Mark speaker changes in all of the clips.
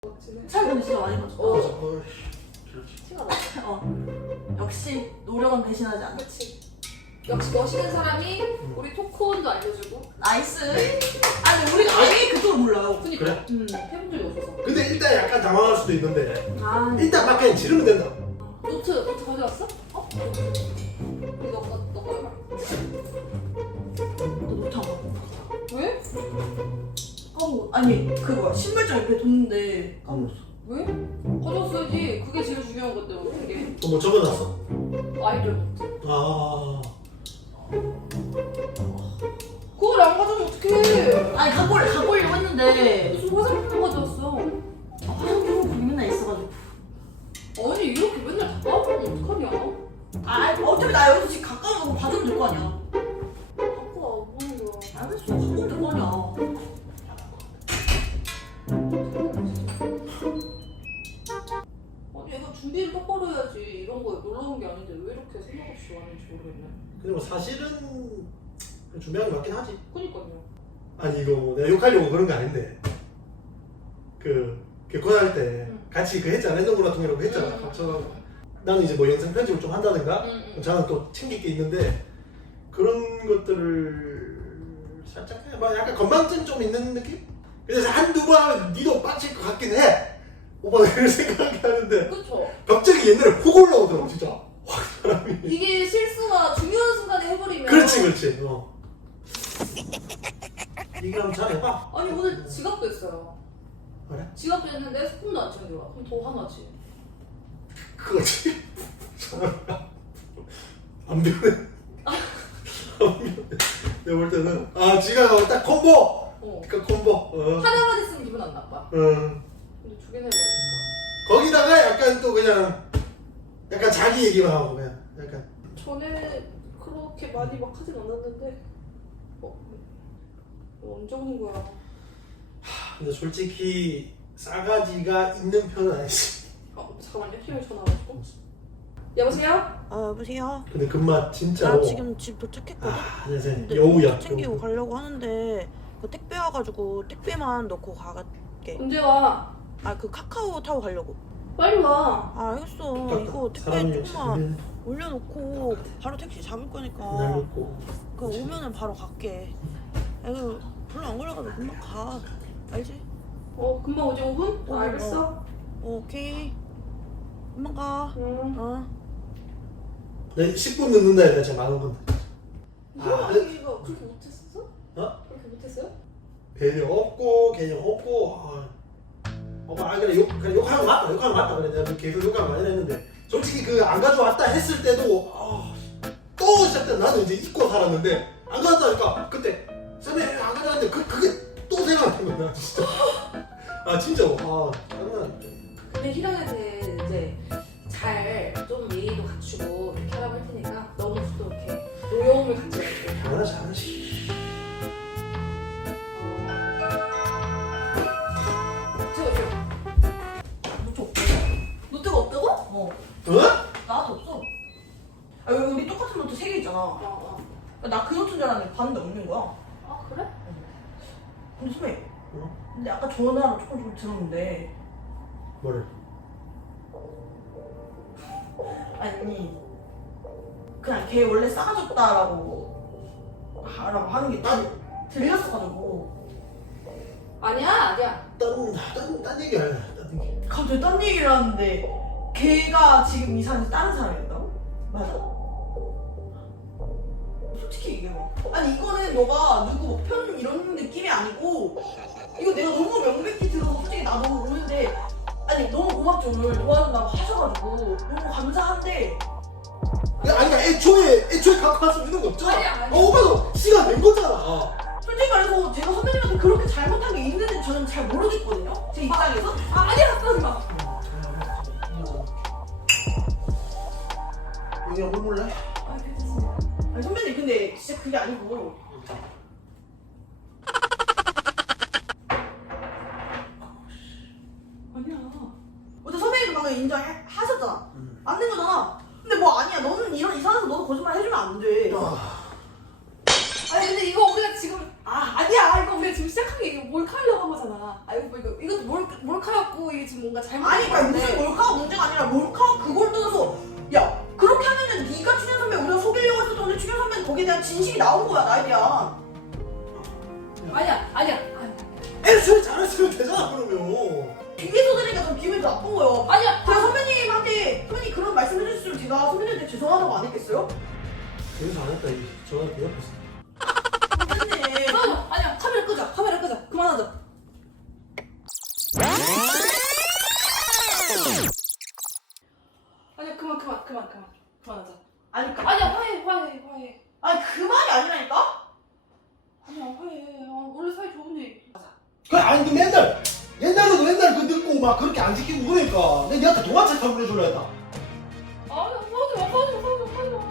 Speaker 1: 살도 진짜 많이 가졌다.
Speaker 2: 티가 나.
Speaker 1: 역시 노력은 배신하지 않아.
Speaker 2: 그치. 역시 멋있는 사람이 우리 토크온도 알려주고.
Speaker 1: 나이스. 아니 우리가 아예 그쪽을 몰라요.
Speaker 2: 그니까.
Speaker 3: 그래?
Speaker 2: 해본 적이 없어서.
Speaker 3: 근데 일단 약간 당황할 수도 있는데
Speaker 1: 아
Speaker 3: 일단 막 그냥 지르면 된다.
Speaker 2: 노트 가져왔어? 어? 너 거야?
Speaker 1: 너 못하고.
Speaker 2: 왜?
Speaker 1: 까먹어. 아니 그거야. 신발장 옆에 뒀는데 까먹었어.
Speaker 2: 왜? 가져왔어야지. 그게 제일 중요한 건데 어떻게?
Speaker 3: 뭐 적어놨어?
Speaker 2: 아이돌 노트.
Speaker 3: 아
Speaker 2: 그걸 안 가져오면 어떡해?
Speaker 1: 아니 갖고 오려고 했는데
Speaker 2: 무슨 화장품 가져왔어?
Speaker 1: 화장품은 거기 맨날 있어가지고.
Speaker 2: 아니 이렇게 맨날 다 까먹으면 어떡하냐?
Speaker 1: 아 어차피 나 여기서 지금 가까운 거 봐주면 될 거 아니야.
Speaker 2: 갖고 와, 뭐 하는 거야?
Speaker 1: 알겠어. 갖고 오면 될 거 아니야.
Speaker 2: 아니 얘가 준비를 똑바로 해야지. 이런 거에 놀러 온 게 아닌데 왜 이렇게 생각 없이 왔는지 모르겠네.
Speaker 3: 근데 뭐 사실은 준비한 게 맞긴 하지.
Speaker 2: 그니까요.
Speaker 3: 아니 이거 뭐 내가 욕하려고 그런 거 아닌데 그 개콘할 때
Speaker 2: 응.
Speaker 3: 같이 그 했잖아. 랜덤구라통이라고 했잖아. 합쳐가지고 나는 이제 뭐 영상 편집을 좀 한다든가 저는 또 챙길 게 있는데 그런 것들을 살짝 그냥 막 약간 건망증 좀 있는 느낌? 그래서 한두 번 하면 니도 빡칠 것 같긴 해. 오빠가 그런 생각이 하는데
Speaker 2: 그쵸?
Speaker 3: 갑자기 옛날에 훅 올라오더라고 진짜. 확 사람이.
Speaker 2: 이게 실수가 중요한 순간에 해버리면
Speaker 3: 그렇지. 이거 한번 잘해봐.
Speaker 2: 아니 오늘 지갑도 했어요.
Speaker 3: 그래?
Speaker 2: 지갑도 했는데 스푼도 안 챙겨와. 그럼 더 화나지.
Speaker 3: 그거지. 안 변해. 안 변해. 내가 볼 때는 지가 딱 콤보. 그 콤보.
Speaker 2: 하나만 했으면 기분 안 나빠.
Speaker 3: 응.
Speaker 2: 근데 두 개나 해버리니까.
Speaker 3: 거기다가 약간 또 그냥 약간 자기 얘기만 하고 그냥 약간
Speaker 2: 전에 그렇게 많이 막 하진 않았는데 언제 오는 거야?
Speaker 3: 근데 솔직히 싸가지가 있는 편은 아니지.
Speaker 2: 잠깐만요. 힘을 전화 와가지고. 여보세요?
Speaker 4: 여보세요?
Speaker 3: 근데 금맛 진짜로.
Speaker 4: 나 지금 집 도착했거든?
Speaker 3: 안녕하세요.
Speaker 4: 근데
Speaker 3: 여우야.
Speaker 4: 챙기고 가려고 하는데 그 택배 와가지고 택배만 넣고 가갈게.
Speaker 2: 언제 와?
Speaker 4: 그 카카오 타고 가려고.
Speaker 2: 빨리 와.
Speaker 4: 알겠어. 이거 택배
Speaker 3: 사람이
Speaker 4: 조금만 올려놓고 바로 택시 잡을 거니까
Speaker 3: 기다렸고.
Speaker 4: 그 오면은 바로 갈게. 이거 별로 안 걸려가지고 금방 가. 알지?
Speaker 2: 금방 오지 5분?
Speaker 4: 어,
Speaker 2: 알겠어.
Speaker 4: 오케이. 금방 가.
Speaker 2: 응.
Speaker 3: 내 10분 늦는다 해야 진짜 많은 건데.
Speaker 2: 이거 그렇게 못했었어? 그렇게 못했어요?
Speaker 3: 배려 없고 개념 없고. 오빠 그래 그래 욕하는 거 맞다 그래 내가 계속 욕하는 거 많이 했는데 솔직히 그 안 가져왔다 했을 때도 또 시작돼. 나는 이제 잊고 살았는데 안 가져왔다니까 그때 쌤이 안 가져왔는데 그게 또 생각나는 거야 진짜. 진짜 장난 아니야.
Speaker 2: 근데 희랑한테 이제 잘 좀 예의도 갖추고 이렇게 하라고 할 테니까 너무 또 이렇게 노여움을 갖지 말고.
Speaker 3: 잘하지.
Speaker 1: 노트가 없다고?
Speaker 3: 어?
Speaker 1: 나도 없어. 여기 우리 똑같은 노트 3개 있잖아. 나 그 노트인 줄 알았는데 봤는데 없는 거야.
Speaker 2: 그래?
Speaker 1: 근데 선배. 근데 아까 전화로 조금 들었는데.
Speaker 3: 뭐를?
Speaker 1: 아니 그냥 걔 원래 싸가졌다라고 하는 게 들렸어가지고.
Speaker 2: 아니야.
Speaker 3: 딴 얘기 아니야. 딴 얘기.
Speaker 1: 갑자기 딴 얘기를 하는데 걔가 지금 이 사람이 다른 사람이었다고? 맞아? 솔직히 얘기해봐. 아니 이거는 너가 누구 뭐 편 이런 느낌이 아니고 이거 내가 너무 명백히 들어서 솔직히 나도 오는데 아니 너무 고맙죠. 오늘 도와준다고 하셔가지고 너무 감사한데
Speaker 3: 아니 애초에 갖고 왔으면 이런 거 없잖아.
Speaker 2: 아니야.
Speaker 3: 오빠도 시간 낸 거잖아.
Speaker 1: 솔직히 말해서 제가 선배님한테 그렇게 잘못한 게 있는지 저는 잘 모르겠거든요. 제 입장에서. 아니야 그러지 마.
Speaker 3: 여기 한번 몰래?
Speaker 1: 괜찮습니다. 아니 선배님 근데 진짜 그게 아니고 아니야. 어제 선배님 방금 인정하셨잖아. 안 된 거잖아. 근데 뭐 아니야. 너는 이런 이상해서 너도 거짓말 해주면 안 돼.
Speaker 2: 아니 근데 이거 우리가 지금 아니야 이거 우리 지금 시작한 게 이거 몰카하려고 한 거잖아. 아 이거 몰카였고 이게 지금 뭔가 잘못된
Speaker 1: 아니 그러니까 무슨
Speaker 2: 건데.
Speaker 1: 몰카가 문제가 아니라 몰카 그걸 떠나서 야 그렇게 하면은 네가 출연 선배 우리가 속이려고 했었던 근데 출연 선배는 거기에 대한 진실이 나온 거야 나에 대한.
Speaker 2: 아니야.
Speaker 3: 애초에 잘했으면 되잖아 그러면.
Speaker 1: 뒤에서 들으니까 좀 기분이 더 나쁜 거예요.
Speaker 2: 아니야.
Speaker 1: 제가 선배님한테 선배님 그런 말씀 해주셨으면 제가 선배님한테 죄송하다고 안 했겠어요?
Speaker 3: 그래서 안 했다 이 전화 내 옆에서.
Speaker 1: 선배님.
Speaker 2: 아니야 카메라 끄자. 그만하자. 아니야 그만하자.
Speaker 1: 아니 그,
Speaker 2: 아니야 화해.
Speaker 1: 아니 그 말이 아니라니까?
Speaker 2: 아니야 화해. 원래 사이 좋은데.
Speaker 3: 그 아니 그 옛날에도 맨날 그 듣고 막 그렇게 안 지키고 그러니까 내가 니한테 동화책 선물해줄라 했다.
Speaker 2: 아니야 싸우지 마.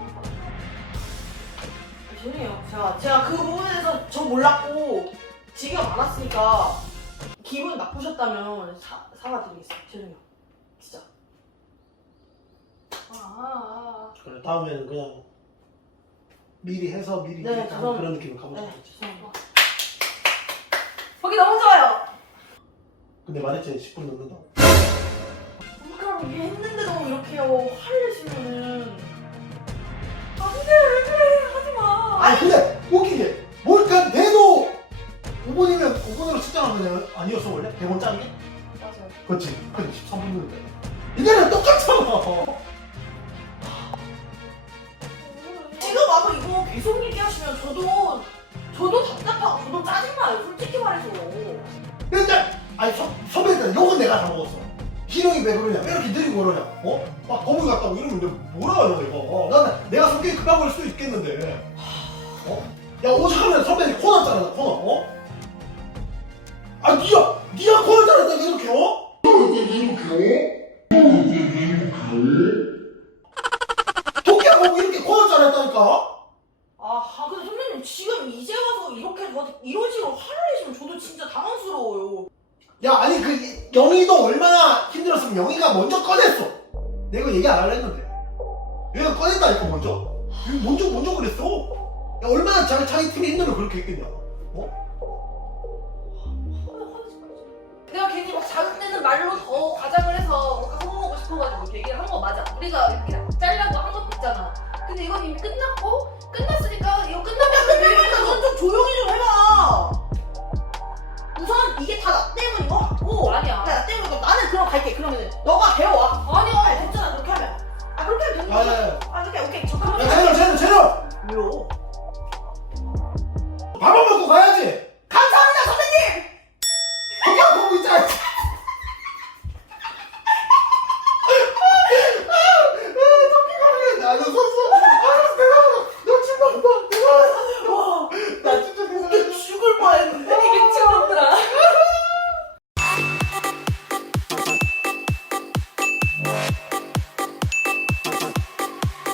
Speaker 1: 죄송해요. 제가 그 부분에 대해서 저 몰랐고 지가 많았으니까 기분 나쁘셨다면 사과드리겠습니다. 죄송해요. 진짜.
Speaker 3: 그래 다음에는 그냥 미리 해서 미리
Speaker 1: 네,
Speaker 3: 이렇게 하는
Speaker 1: 죄송합니다.
Speaker 3: 그런 느낌으로 가보자.
Speaker 1: 네, 죄송합니다. 거기 너무 좋아요.
Speaker 3: 근데 말했지 10분 넘는다고.
Speaker 1: 그럼 이게 했는데도 이렇게요. 화를 내시면은 안 돼, 왜 그래? 하지 마.
Speaker 3: 아니 근데 웃긴 게 뭘까 내도 5분이면 5분으로 측정한 거냐 아니었어 원래? 100원 짜는 게?
Speaker 2: 맞아요.
Speaker 3: 그렇지. 근데 13분 누른다. 이거는 똑같잖아.
Speaker 1: 지금 와서 이거 계속 얘기하시면 저도 답답하고 저도 짜증나요. 솔직히 말해서.
Speaker 3: 맨날 아니 선배들 욕은 내가 다 먹었어. 희룡이 왜 그러냐? 왜 이렇게 느리고 그러냐? 막 거북이 같다고 이러면 내가 뭐라 해야 내가? 내가 성격이 급한 걸 수도 있겠는데. 야 오죽하면 선배들이 코너 자르나 코너. 아 니가 코너 자르다 이렇게 도끼야 보고 이렇게 코너 자르다니까.
Speaker 1: 근데 선배님 지금 이제 와서 이렇게 저한테 이런 식으로 화를 내시면 저도 진짜 당황스러워요.
Speaker 3: 야 아니 그 영희도 얼마나 힘들었으면 영희가 먼저 꺼냈어. 내가 얘기 안 하려 했는데 얘가 꺼냈다니까 먼저. 얘 먼저 그랬어. 야 얼마나 자기 팀이 힘들면 그렇게 했겠냐.
Speaker 2: 내가 괜히 막 자극되는 말로 더 과장을 해서 뭔가 성공하고 싶어가지고 이렇게 얘기를 한 거 맞아. 우리가 이렇게 짜려고 한 것도 있잖아. 근데 이건 이미 끝났으니까 이거 끝나면
Speaker 1: 끝나면 넌좀 조용히 좀 해봐. 우선 이게 다 나 때문인 거 같고.
Speaker 2: 아니야.
Speaker 1: 나 때문이고 나는 그럼 갈게. 그러면은 너가 배워와.
Speaker 2: 아니야.
Speaker 1: 됐잖아 그렇게 하면. 그렇게 하면 되는 거지. 오케이 잠깐만.
Speaker 3: 야 채널
Speaker 1: 왜요?
Speaker 3: 밥을 먹고 가야지.
Speaker 1: 감사합니다 선배님.
Speaker 3: 그냥 보고 있자. 토끼 가는 게 나는